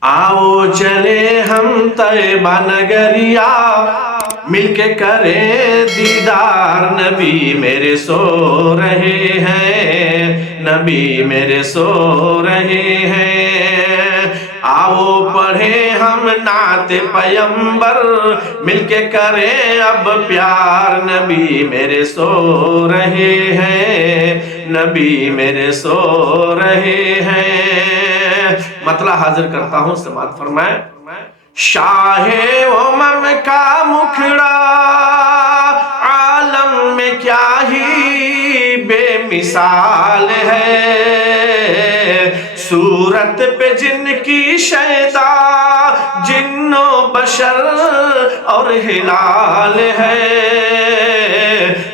آؤ چلے ہم طیبہ نگریا، مل کے کریں دیدار، نبی میرے سو رہے ہیں، نبی میرے سو رہے ہیں۔ آؤ پڑھیں ہم نعت پیمبر، مل کے کریں اب پیار، نبی میرے سو رہے ہیں، نبی میرے سو رہے ہیں۔ مطلع حاضر کرتا ہوں، سماعت فرمائیں۔ شاہ امم کا مکھڑا، عالم میں کیا ہی بے مثال ہے، صورت پہ جن کی شیدا، جن و بشر اور ہلال ہے۔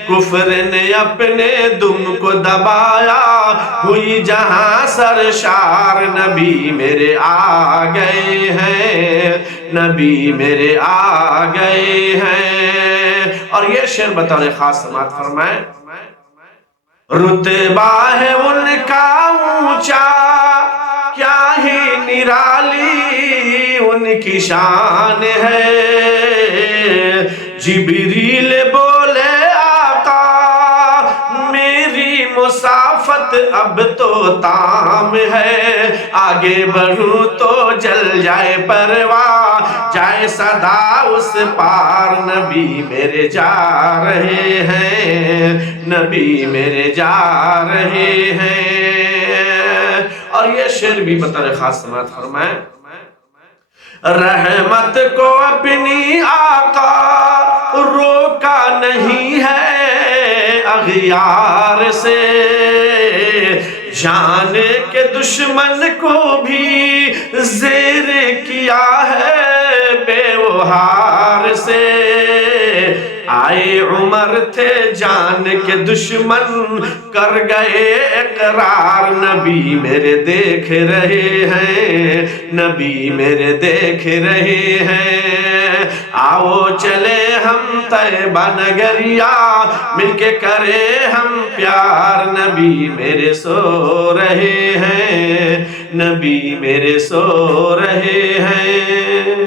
کفر نے اپنے دم کو دبایا، ہوئی جہاں سرشار، نبی میرے آ گئے ہیں، نبی میرے آ گئے ہیں۔ اور یہ شعر بطور خاص سماعت فرمائیں۔ رتبہ ہے ان کا اونچا، کیا ہی نرالی ان کی شان ہے۔ جبریل بولے مسافت اب تو تام ہے، آگے بڑھوں تو جل جائے پرواہ، جائے صدا اس پار، نبی میرے جا رہے ہیں، نبی میرے جا رہے ہیں۔ اور یہ شعر بھی بطور خاص سماعت فرمائیں۔ رحمت کو اپنی آقا روکا نہیں ہے اغیار سے، جان کے دشمن کو بھی زیر کیا ہے بے وہار سے۔ آئے عمر تھے جان کے دشمن، کر گئے اقرار، نبی میرے دیکھ رہے ہیں، نبی میرے دیکھ رہے ہیں۔ آؤ چلے ہم طیبہ نگریا، مل کے کریں ہم پیار، نبی میرے سو رہے ہیں، نبی میرے سو رہے ہیں۔